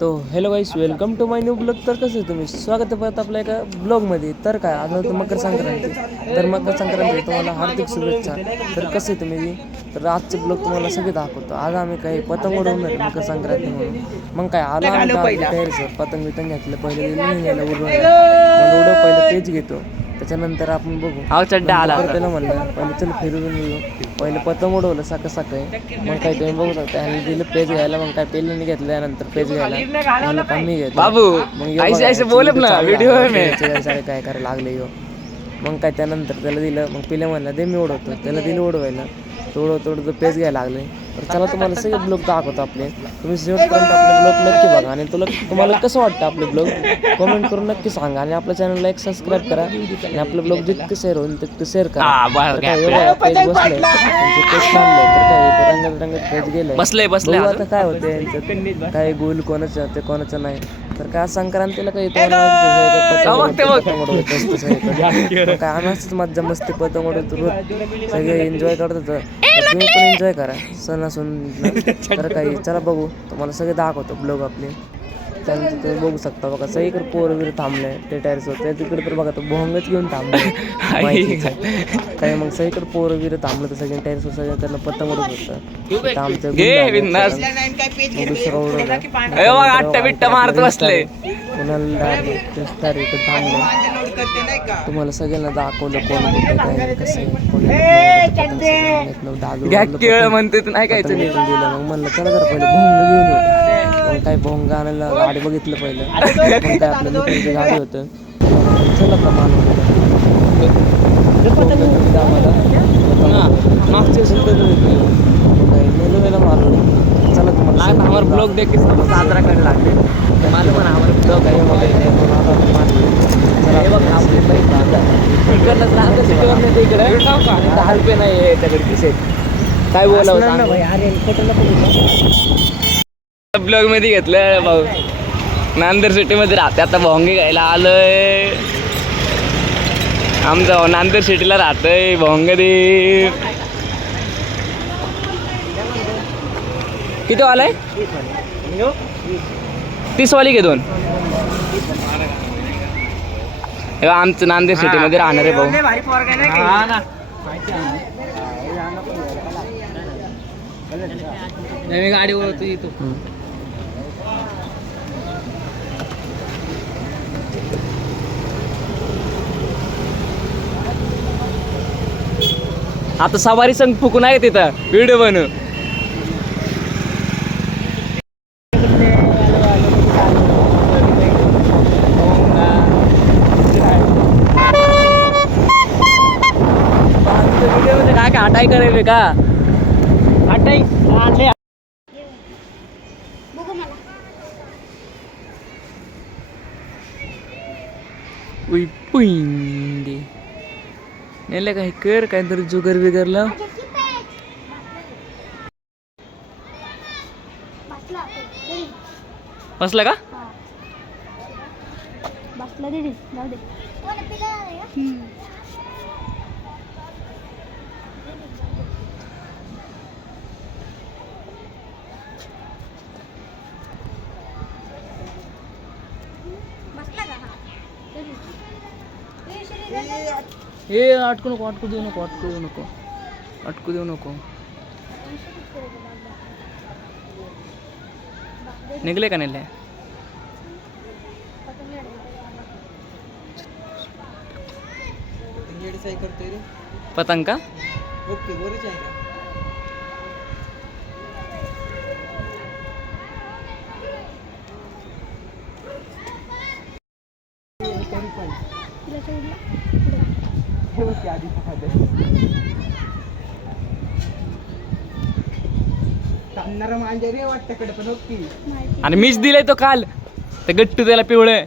तो hello guys, welcome to my new blog. तर कसं आहे तुम्ही, स्वागत आहे परत आपल्या एका ब्लॉगमध्ये. तर काय, आज होतं मकर संक्रांती. तर मकर संक्रांती तुम्हाला हार्दिक शुभेच्छा. तर कसं आहे तुम्ही, तर आजचे ब्लॉग तुम्हाला सगळे दाखवतो. आज आम्ही काही पतंग उडवणार मकर संक्रांती म्हणून. मग काय आलो आम्ही तयारीसर पतंग बितंग घेतलं, पहिले निघायला उडवून पहिलं पेज घेतो, त्याच्यानंतर आपण बघू. चड्डा आला त्याला म्हणलं पहिले चल फिरून येऊ. पहिले पतंग उडवलं सकाळी. मग काय तुम्ही बघू शकता, आणि दिलं पेज घ्यायला. मग काय पेल नाही घेतलं, त्यानंतर पेज घ्यायला म्हणलं कमी घेतो बाबू. मग काय करायला लागले यो. मग काय त्यानंतर त्याला दिलं. मग पिल्या म्हणलं दे मी उडवतो, त्याला दिलं उडवायला. थोडं पेज घ्यायला लागले. तर चला तुम्हाला सगळे ब्लॉग दाखवतो आपले. तुम्ही शेवटपर्यंत आपले ब्लॉग नक्की बघा, आणि तुम्हाला कसं वाटतं आपले ब्लॉग कमेंट करून नक्की सांगा. आणि आपल्या चॅनलला एक सबस्क्राईब करा, आणि आपलं ब्लॉग जितकं शेअर होईल तितकं शेअर करा. रंगत पेज गेलं बसले. आता काय होते काय गोल कोणाचं ते कोणाचं नाही. तर काय संक्रांतीला काही काय आम्ही असंच मज्जा मस्ती पतंग उडवतो, सगळे एन्जॉय करतात. तुम्ही पण एन्जॉय करा सण असून. तर काही चला बघू, तुम्हाला सगळे दाखवतो ब्लॉग आपले. त्यानंतर तुम्ही बघू शकता बघा, सगळीकडे पोरं वगैरे थांबले ते टायर्स होते तिकडे. तर बघा तो भोंगच घेऊन थांबले काय. मग सगळीकडे पोरं वगैरे थांबलं तर सगळे टायर्स सगळं त्यांना पतंग उडवत होतं. आमचं तुम्हाला सगळ्यांना दाखवलं कोण कुठे कसं म्हणते नाही काय दिलं. मग म्हणलं चला जरा पहिलं भोंग घेऊन येऊ. मग काय भोंग आणायला गाडी बघितलं पहिलं. मग काय आपल्या मित्राची गाडी होतं. चला प्रमाण मागच्या मारलो. चला तुम्हाला ब्लॉग देखील साजरा करायला लागले. माझं पण आम्हाला ब्लॉग आहे इकडे 10 रुपये नाही आहे त्याकडे. काय बोलावं ब्लॉग मध्ये घेतलं भाऊ. नांदेड सिटी मध्ये राहते आता, भोंगे घ्यायला आलोय. आमचं नांदेड सिटीला राहतोय भोंगे दे. किती वाला आहे? 30 वाली घे 2. आमचं नांदेड सिटी मध्ये राहणार आहे भाऊ. मी गाडी ओळखतो इथं. आता सवारी संघ फुकून आहे तिथं व्हिडिओ बनव. काय हटाई करेल का हटाई नेलं काय कर काहीतरी जुगर बिगरला. बसला का बसला दीदी जाऊ दे. हे अटकू देऊ नको. निघले का नेले पतंग का? आणि मीच दिलाय तो काल ते गट्टू त्याला पिवळे.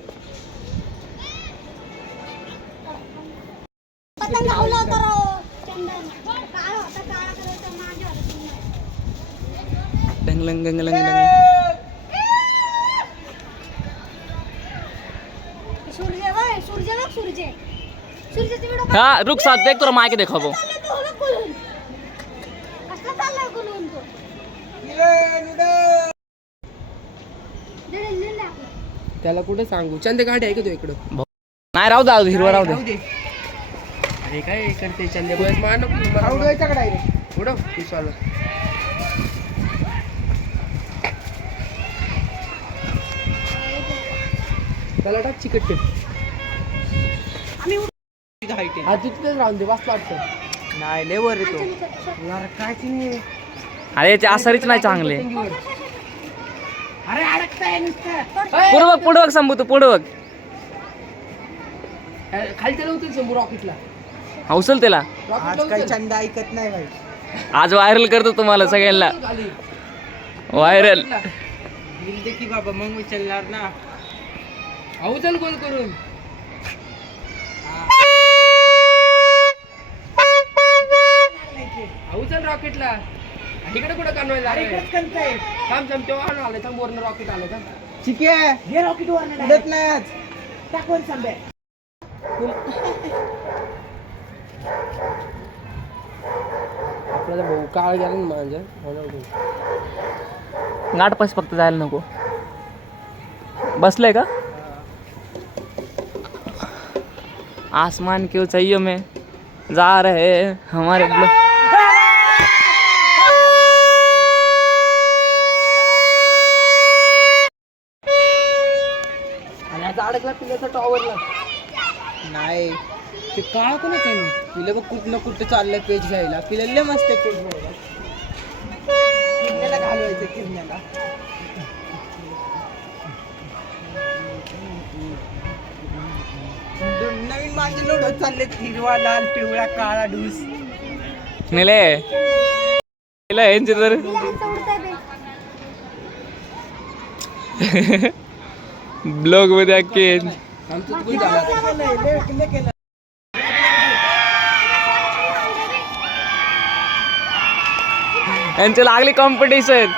गंगलंग हाँ रुक साथ देख तोरा माँ के देखो वो त्याला कुठे सांगू? चंदे गाडी आहे का तू इकडं? नाही राहू दे हिरवा राहू दे. अरे काय करते चंदे बस मार नको उडव पिसवाला. त्याला टाक चिकट टेप. हा तू तिथेच राहून दे वाचता वाटतं. नाही लय वर येतो यार काय नाही. अरे ते आसारीच नाही चांगले. अरे अडकताय नुसतं. पुढे बघ संभू तू पुढे बघ. खाली त्याला होतील शंभू रॉकेटला. हौसल त्याला आज काही चंदा ऐकत नाही भाई. आज व्हायरल करतो तुम्हाला सगळ्यांना व्हायरल. दिल दे की बाबा मग उचलणार ना. उचल गोल करून. उचल रॉकेटला. इकडे कुठं कानवायला थांब थांब तेव्हा आलं थांब वरनं रॉकेट आलं का. ठीक आहे हे रॉकेट वर उडत नाही आज. टाकून सांबे. आपल्याला भाऊ काळ गेला ना माझ्या. गाठ पास फक्त जायला नको. बसलंय का? आसमान क्यों चाहिए में जा रहे हमारे आणि आता अडकला पिल्याचा टॉवरला. नाही ते काळ कोणच आहे ना. पिलं बघ कुठं कुठं चाललंय पेज घ्यायला. पिलं लय मस्त आहे पेज घ्यायला. किरण्याला घालवायचं किरण्याला. नवीन मांजे लोढत चालले. हिरवा लाल पिवळा काळा डूस. नेले यांचे तर ब्लॉग मध्ये अख्खे यांचे लागली कॉम्पिटिशन.